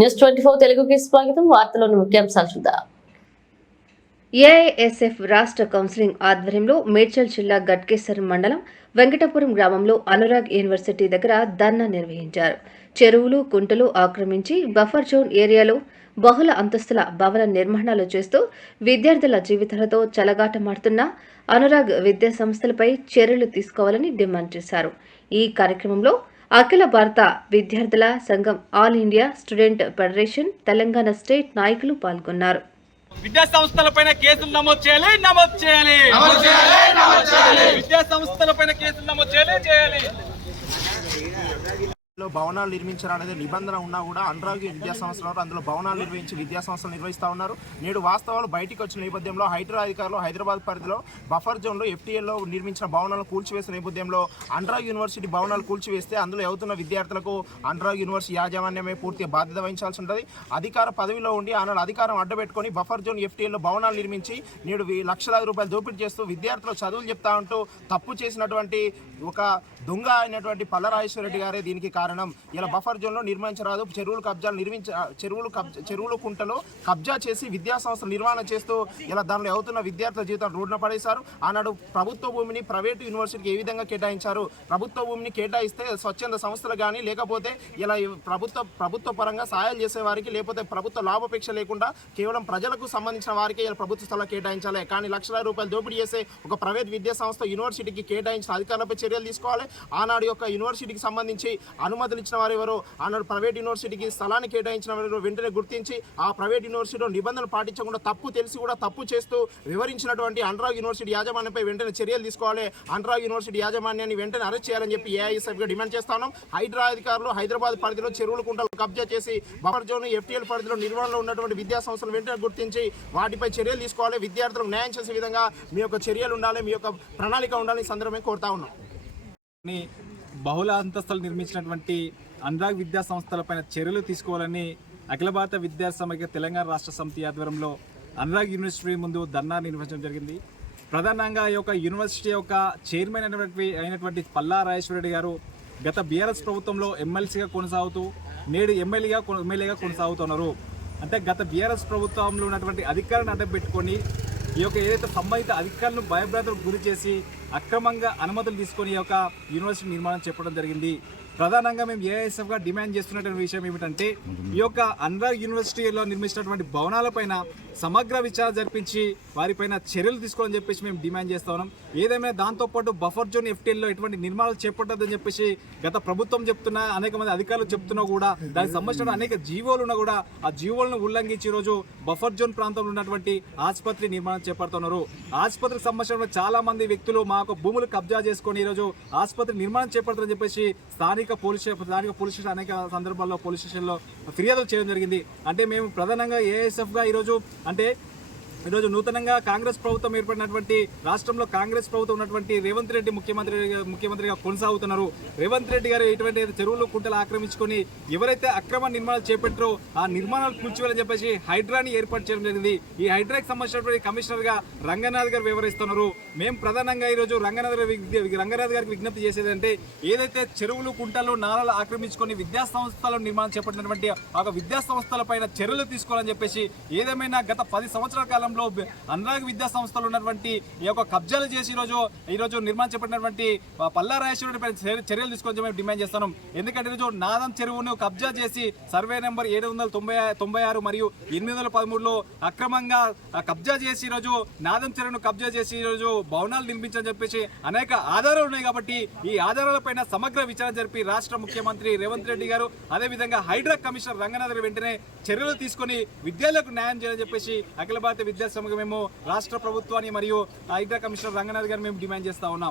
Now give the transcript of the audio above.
News 24 తెలుగుకి స్వాగతం. వార్తలోని ముఖ్యాంశాలు చూద్దాం. ఏఐఎస్ఎఫ్ రాష్ట్ర కౌన్సిలింగ్ ఆధ్వర్యంలో మేడ్చల్ జిల్లా గట్కేసర్ మండలం వెంకటపురం గ్రామంలో అనురాగ్ యూనివర్సిటీ దగ్గర ధర్నా నిర్వహించారు. చెరువులు, కుంటలు ఆక్రమించి బఫర్ జోన్ ఏరియాలో బహుళ అంతస్తుల భవన నిర్మాణాలు చేస్తూ విద్యార్థుల జీవితాలతో చెలగాటమాడుతున్న అనురాగ్ విద్యా సంస్థలపై చర్యలు తీసుకోవాలని డిమాండ్ చేశారు. ఈ కార్యక్రమంలో అఖిల భారత విద్యార్థుల సంఘం, all India student federation, Telangana state నాయకులు పాల్గొన్నారు. విద్యా సంస్థలపైన కేసులు నమోదు చేయాలి. విద్యా సంస్థలపైన కేసులు నమోదు చేయాలి. భవనాలు నిర్మించాలనేది నిబంధన ఉన్నా కూడా అనురాగ్ విద్యా సంస్థలు అందులో భవనాలు నిర్వహించి విద్యా సంస్థలు నిర్వహిస్తూ ఉన్నారు. నేడు వాస్తవాలు బయటికి వచ్చిన నేపథ్యంలో అధికారులు హైదరాబాద్ పరిధిలో బఫర్ జోన్లో FTAలో నిర్మించిన భవనాలను కూల్చివేసిన నేపథ్యంలో అనురాగ్ యూనివర్సిటీ భవనాలు కూల్చివేస్తే అందులో అవుతున్న విద్యార్థులకు అనురాగ్ యూనివర్సిటీ యాజమాన్యమే పూర్తిగా బాధ్యత వహించాల్సి ఉంటుంది. అధికార పదవిలో ఉండి ఆనాడు అధికారం అడ్డబెట్టుకొని బఫర్ జోన్ FTAలో భవనాలు నిర్మించి నేడు లక్షలాది రూపాయలు దోపిడీ చేస్తూ విద్యార్థులు చదువులు చెప్తా ఉంటూ తప్పు చేసినటువంటి ఒక దొంగ అయినటువంటి పల్లరాజేశ్వర రెడ్డి గారే దీనికి కారణం. ఇలా బఫర్ జోన్లో నిర్మించరాదు, చెరువులు కుంటలు కబ్జా చేసి విద్యా సంస్థలు నిర్మాణం చేస్తూ ఇలా దానిలో అవుతున్న విద్యార్థుల జీవితాలు రోడ్డున పడేశారు. ఆనాడు ప్రభుత్వ భూమిని ప్రైవేటు యూనివర్సిటీకి ఏ విధంగా కేటాయించారు? ప్రభుత్వ భూమిని కేటాయిస్తే స్వచ్ఛంద సంస్థలు కానీ లేకపోతే ఇలా ప్రభుత్వ పరంగా సహాయాలు చేసే వారికి లేకపోతే ప్రభుత్వ లాభాపేక్ష లేకుండా కేవలం ప్రజలకు సంబంధించిన వారికి ఇలా ప్రభుత్వ స్థలం కేటాయించాలి. కానీ లక్షల రూపాయలు దోపిడీ చేసే ఒక ప్రైవేట్ విద్యా సంస్థ యూనివర్సిటీకి కేటాయించిన అధికారులపై చర్యలు తీసుకోవాలి. ఆనాడు యొక్క యూనివర్సిటీకి సంబంధించి అనుమతులు ఇచ్చిన వారు ఎవరో, ఆనాడు ప్రైవేట్ యూనివర్సిటీకి స్థలాన్ని కేటాయించిన వారు వెంటనే గుర్తించి ఆ ప్రైవేట్ యూనివర్సిటీలో నిబంధనలు పాటించకుండా తప్పు తెలిసి కూడా తప్పు చేస్తూ వివరించినటువంటి అనురాగ్ యూనివర్సిటీ యాజమాన్యంపై వెంటనే చర్యలు తీసుకోవాలి. అనురాగ్ యూనివర్సిటీ యాజమాన్యాన్ని వెంటనే అరెస్ట్ చేయాలని చెప్పి ఏఐఎస్ఎఫ్గా డిమాండ్ చేస్తా ఉన్నాం. అధికారులు హైదరాబాద్ పరిధిలో చెరువుల కుంటలు కబ్జా చేసి బఫర్ జోన్ FTL పరిధిలో నిర్వహణలో ఉన్నటువంటి విద్యా సంస్థలు వెంటనే గుర్తించి వాటిపై చర్యలు తీసుకోవాలి. విద్యార్థులకు న్యాయం చేసే విధంగా మీ యొక్క చర్యలు ఉండాలి, మీ యొక్క ప్రణాళిక ఉండాలని సందర్భంగా కోరుతా ఉన్నాం. బహుళ అంతస్తులు నిర్మించినటువంటి అనురాగ్ విద్యా సంస్థలపైన చర్యలు తీసుకోవాలని అఖిల భారత విద్యార్థి సమైక్య తెలంగాణ రాష్ట్ర సమితి ఆధ్వర్యంలో అనురాగ్ యూనివర్సిటీ ముందు ధర్నా నిర్వహించడం జరిగింది. ప్రధానంగా ఈ యొక్క యూనివర్సిటీ యొక్క చైర్మన్ అయినటువంటి పల్లా రాజేశ్వర రెడ్డి గారు గత బీఆర్ఎస్ ప్రభుత్వంలో ఎమ్మెల్సీగా కొనసాగుతూ నేడు ఎమ్మెల్యేగా కొనసాగుతున్నారు. అంటే గత బీఆర్ఎస్ ప్రభుత్వంలో ఉన్నటువంటి అధికారాన్ని అడ్డపెట్టుకొని ఈ యొక్క ఏదైతే సంబంధిత అధికారులను భయభ్రాంతులకు గురి చేసి అక్రమంగా అనుమతులు తీసుకొని ఈ యొక్క యూనివర్సిటీ నిర్మాణం చెప్పడం జరిగింది. ప్రధానంగా మేము ఏఐఎస్ఎఫ్గా డిమాండ్ చేస్తున్నటువంటి విషయం ఏమిటంటే ఈ యొక్క అనురాగ్ యూనివర్సిటీలో నిర్మించినటువంటి భవనాలపైన సమగ్ర విచారణ జరిపించి వారిపైన చర్యలు తీసుకోవాలని చెప్పేసి మేము డిమాండ్ చేస్తా ఉన్నాం. ఏదేమైనా దాంతోపాటు బఫర్ జోన్ FTLలో ఎటువంటి నిర్మాణాలు చేపట్టదని చెప్పేసి గత ప్రభుత్వం చెప్తున్నా, అనేక మంది అధికారులు చెప్తున్నా కూడా దానికి సంబంధించిన అనేక జీవోలు ఉన్నా కూడా ఆ జీవోలను ఉల్లంఘించి ఈరోజు బఫర్ జోన్ ప్రాంతంలో ఉన్నటువంటి ఆసుపత్రి నిర్మాణం చేపడుతున్నారు. ఆసుపత్రికి సంబంధించిన చాలా మంది వ్యక్తులు మా యొక్క భూములు కబ్జా చేసుకొని ఈరోజు ఆసుపత్రి నిర్మాణం చేపడతారని చెప్పేసి స్థానిక పోలీస్ స్టేషన్ అనేక సందర్భాల్లో పోలీస్ స్టేషన్లో ఫిర్యాదులు చేయడం జరిగింది. అంటే మేము ప్రధానంగా ఏఐఎస్ఎఫ్గా ఈరోజు నూతనంగా కాంగ్రెస్ ప్రభుత్వం ఏర్పడినటువంటి రాష్ట్రంలో కాంగ్రెస్ ప్రభుత్వం ఉన్నటువంటి రేవంత్ రెడ్డి ముఖ్యమంత్రిగా కొనసాగుతున్నారు. రేవంత్ రెడ్డి గారు ఎటువంటి చెరువులు కుంటలు ఆక్రమించుకొని ఎవరైతే అక్రమ నిర్మాణాలు చేపట్టారో ఆ నిర్మాణాలు కూల్చివేయాలని చెప్పేసి హైడ్రాని ఏర్పాటు చేయడం జరిగింది. ఈ హైడ్రాకి సంబంధించినటువంటి కమిషనర్గా రంగనాథ్ గారు వ్యవహరిస్తున్నారు. మేము ప్రధానంగా ఈరోజు రంగనాథ్ గారికి విజ్ఞప్తి చేసేదంటే ఏదైతే చెరువులు కుంటలు నాలాలు ఆక్రమించుకొని విద్యా సంస్థలను నిర్మాణం చేపట్టినటువంటి ఆ విద్యా సంస్థల పైన చర్యలు తీసుకోవాలని చెప్పేసి ఏదేమైనా గత 10 సంవత్సరాల కాలం అనురాగ్ విద్యా సంస్థలు ఉన్నటువంటి ఈ యొక్క కబ్జాలు చేసి ఈరోజు నిర్మాణం చేపట్టినటువంటి పల్లా రాజేశ్వర పైన చర్యలు తీసుకొని మేము డిమాండ్ చేస్తున్నాం. ఎందుకంటే ఈరోజు నాదం చెరువును కబ్జా చేసి సర్వే నెంబర్ 796 మరియు 813లో అక్రమంగా కబ్జా చేసి ఈరోజు నాదం చెరువును కబ్జా చేసి ఈరోజు భవనాలు నిర్మించని చెప్పేసి అనేక ఆధారాలు ఉన్నాయి. కాబట్టి ఈ ఆధారాలపైన సమగ్ర విచారణ జరిపి రాష్ట్ర ముఖ్యమంత్రి రేవంత్ రెడ్డి గారు అదేవిధంగా హైడ్రా కమిషనర్ రంగనాథ్ వెంటనే చర్యలు తీసుకొని విద్యార్థులకు న్యాయం చేయాలని చెప్పేసి అఖిల భారత విద్యాసంఘం మేము రాష్ట్ర ప్రభుత్వాన్ని మరియు హైడ్రా కమిషనర్ రంగనాథ్ గారిని మేము డిమాండ్ చేస్తా ఉన్నాం.